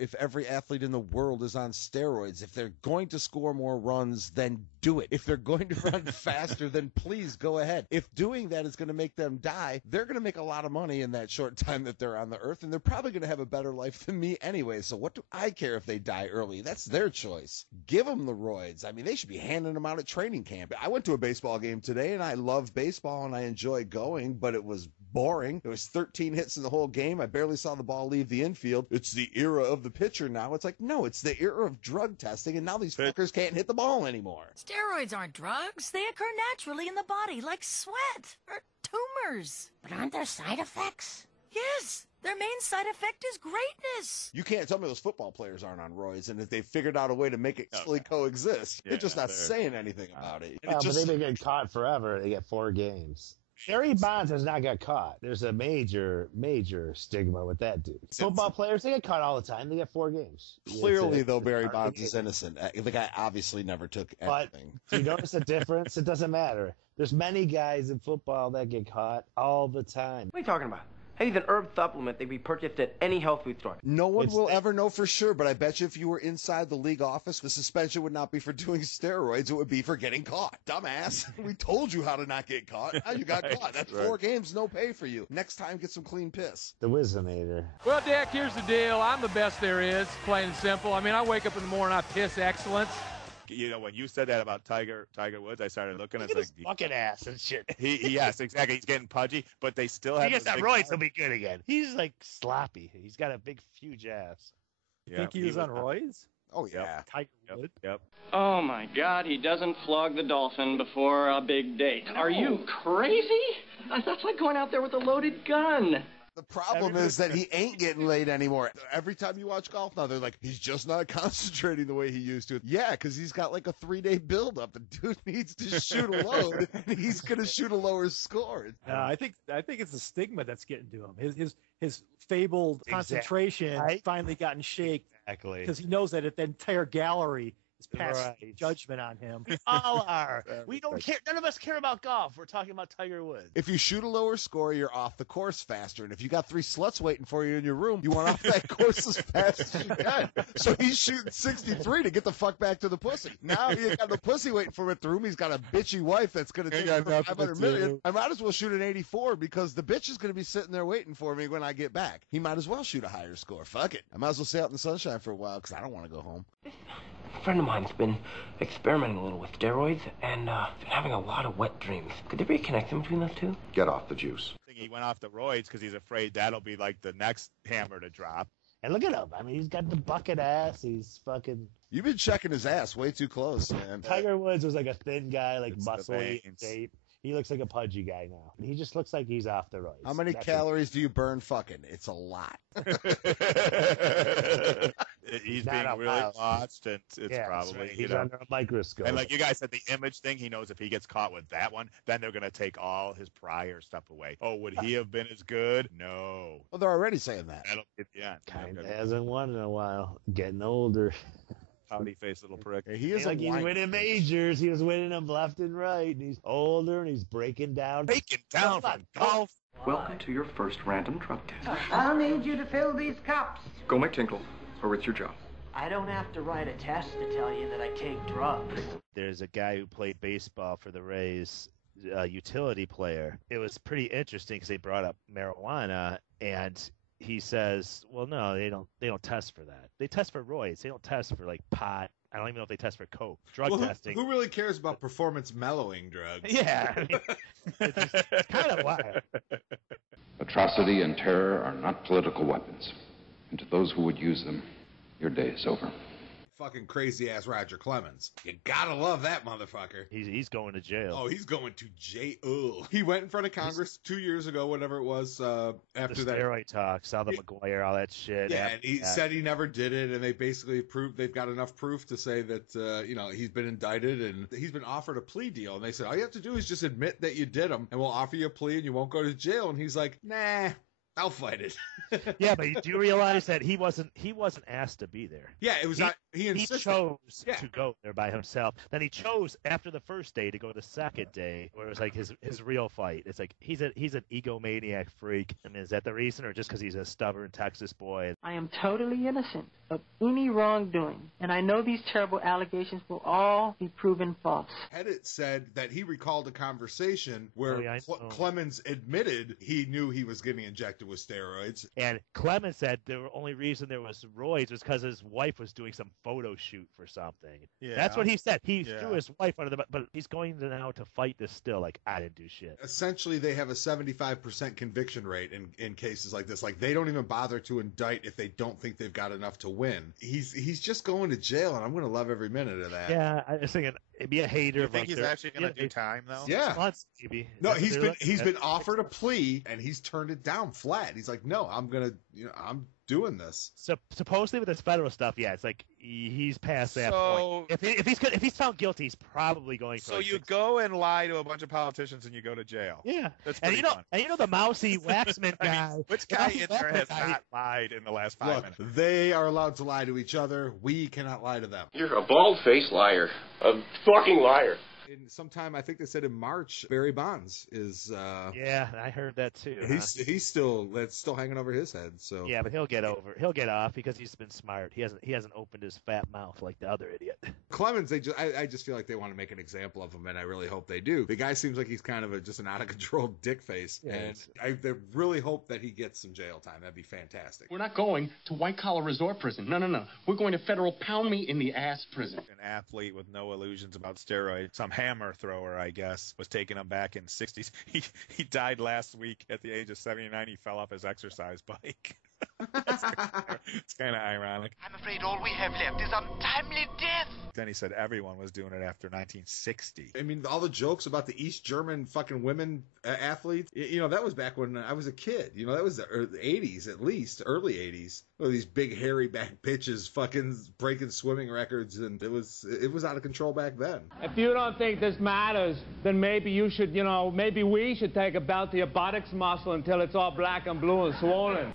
if every athlete in the world is on steroids. If they're going to score more runs, then do it. If they're going to run faster, then please go ahead. If doing that is going to make them die, they're going to make a lot of money in that short time that they're on the earth, and they're probably going to have a better life than me anyway. So what do I care if they die early? That's their choice. Give them the roids. I mean, they should be handing them out at training camp. I went to a baseball game today, and I love baseball, and I enjoy going, but it was boring. There was 13 hits in the whole game. I barely saw the ball leave the infield. It's the era of the pitcher now. It's like, no, it's the era of drug testing, and now these fuckers can't hit the ball anymore. Steroids aren't drugs. They occur naturally in the body, like sweat or tumors. But aren't there side effects? Yes. Their main side effect is greatness. You can't tell me those football players aren't on roids, and if they figured out a way to make it fully coexist. They're just not saying anything about it. Well, but they've been getting caught forever. They get 4 games. Barry Bonds has not got caught. There's a major stigma with that dude. Football players, they get caught all the time. They get 4 games. Clearly, though, Barry Bonds is innocent. The guy obviously never took anything. But do you notice the difference? It doesn't matter. There's many guys in football that get caught all the time. What are you talking about? I think it's an herb supplement that can be purchased at any health food store. No one will ever know for sure, but I bet you if you were inside the league office, the suspension would not be for doing steroids. It would be for getting caught. Dumbass. We told you how to not get caught. Now you got caught. That's 4 games, no pay for you. Next time, get some clean piss. The Wisdomator. Well, Dak, here's the deal. I'm the best there is, plain and simple. I mean, I wake up in the morning, I piss excellence. You know, when you said that about Tiger Woods, I started looking. Look at his fucking ass and shit. Yes, exactly. He's getting pudgy, but they still have. He gets that roids, he'll be good again. He's like sloppy. He's got a big, huge ass. You think he was on roids? Oh yeah, Tiger Woods. Yep. Oh my God, he doesn't flog the dolphin before a big date. No. Are you crazy? That's like going out there with a loaded gun. The problem is that he ain't getting laid anymore. Every time you watch golf now, they're like, he's just not concentrating the way he used to. Yeah, because he's got like a 3-day buildup. The dude needs to shoot a load, and he's going to shoot a lower score. I think it's the stigma that's getting to him. His fabled concentration finally gotten shaked. Exactly. Because he knows that the entire gallery is passing judgment on him. We all are. We don't care. None of us care about golf. We're talking about Tiger Woods. If you shoot a lower score, you're off the course faster. And if you got 3 sluts waiting for you in your room, you want off that course as fast as you can. So he's shooting 63 to get the fuck back to the pussy. Now he got the pussy waiting for him at the room. He's got a bitchy wife that's going to take him for $500 million. I might as well shoot an 84 because the bitch is going to be sitting there waiting for me when I get back. He might as well shoot a higher score. Fuck it. I might as well stay out in the sunshine for a while because I don't want to go home. A friend of mine's been experimenting a little with steroids and been having a lot of wet dreams. Could there be a connection between those two? Get off the juice. I think he went off the roids because he's afraid that'll be like the next hammer to drop. And look at him. I mean, he's got the bucket ass. He's fucking... You've been checking his ass way too close, man. Tiger Woods was like a thin guy, like muscly in shape. He looks like a pudgy guy now. He just looks like he's off the roids. How many calories do you burn fucking? It's a lot. He's being really watched, and it's probably right. He's under a microscope. And like you guys said, the image thing, he knows if he gets caught with that one, then they're going to take all his prior stuff away. Oh, would he have been as good? No. Well, they're already saying that. Kind of hasn't won in a while. Getting older. Pouty-faced little prick. He's winning majors. He was winning them left and right. And he's older, and he's breaking down. From golf. Welcome to your first random drug test. I'll need you to fill these cups. Go make tinkle, or it's your job. I don't have to write a test to tell you that I take drugs. There's a guy who played baseball for the Rays, a utility player. It was pretty interesting because they brought up marijuana, and he says, well, no, they don't test for that. They test for roids. They don't test for, like, pot. I don't even know if they test for coke. Drug testing. Who really cares about performance mellowing drugs? Yeah. I mean, it's kind of wild. Atrocity and terror are not political weapons. And to those who would use them, your day is over. Fucking crazy-ass Roger Clemens. You gotta love that motherfucker. He's going to jail. Oh, he's going to jail. He went in front of Congress 2 years ago, whatever it was, after the steroid talk, Sal McGuire, all that shit. Yeah, and he said he never did it, and they basically proved they've got enough proof to say that, he's been indicted, and he's been offered a plea deal. And they said, all you have to do is just admit that you did them, and we'll offer you a plea, and you won't go to jail. And he's like, nah. I'll fight it. Yeah, but do you realize that he wasn't asked to be there? Yeah, it was He chose to go there by himself. Then he chose after the first day to go the second day, where it was like his real fight. It's like he's an egomaniac freak. I mean, is that the reason, or just because he's a stubborn Texas boy? I am totally innocent of any wrongdoing, and I know these terrible allegations will all be proven false. Pettit said that he recalled a conversation where Clemens admitted he knew he was getting injected with steroids. And Clemens said the only reason there was roids was because his wife was doing some photo shoot for something. Yeah. That's what he said. He threw his wife under the but he's going to now to fight this still. Like, I didn't do shit. Essentially, they have a 75% conviction rate in cases like this. Like, they don't even bother to indict if they don't think they've got enough to win. He's just going to jail, and I'm going to love every minute of that. Yeah, I was thinking, be a hater. You think he's actually going to do time, though? Yeah. Months, maybe. No, he's been offered a plea, and he's turned it down flat. He's like, no, I'm doing this. So supposedly with this federal stuff, yeah, it's like he's past that point. If he's found guilty, he's probably going for. So you go and lie to a bunch of politicians and you go to jail. Yeah, that's and fun. The mousy Waxman guy. I mean, which guy in there has not lied in the last 5 minutes? They are allowed to lie to each other. We cannot lie to them. You're a bald-faced liar. A fucking liar. Sometime, I think they said in March, Barry Bonds is. Yeah, I heard that too. He's still hanging over his head. So yeah, but he'll get off because he's been smart. He hasn't opened his fat mouth like the other idiot. Clemens, I just feel like they want to make an example of him, and I really hope they do. The guy seems like he's kind of just an out of control dick face, and I really hope that he gets some jail time. That'd be fantastic. We're not going to white collar resort prison. No. We're going to federal pound me in the ass prison. An athlete with no illusions about steroids, some hammer thrower, I guess, was taking him back in 60s. He died last week at the age of 79. He fell off his exercise bike. It's kind of ironic. I'm afraid all we have left is untimely death. Then he said everyone was doing it after 1960. I mean, all the jokes about the East German fucking women athletes, that was back when I was a kid. That was the 80s, at least, early 80s. These big hairy back bitches fucking breaking swimming records, and it was out of control back then. If you don't think this matters, then maybe you should, maybe we should take a belt to your buttocks muscle until it's all black and blue and swollen.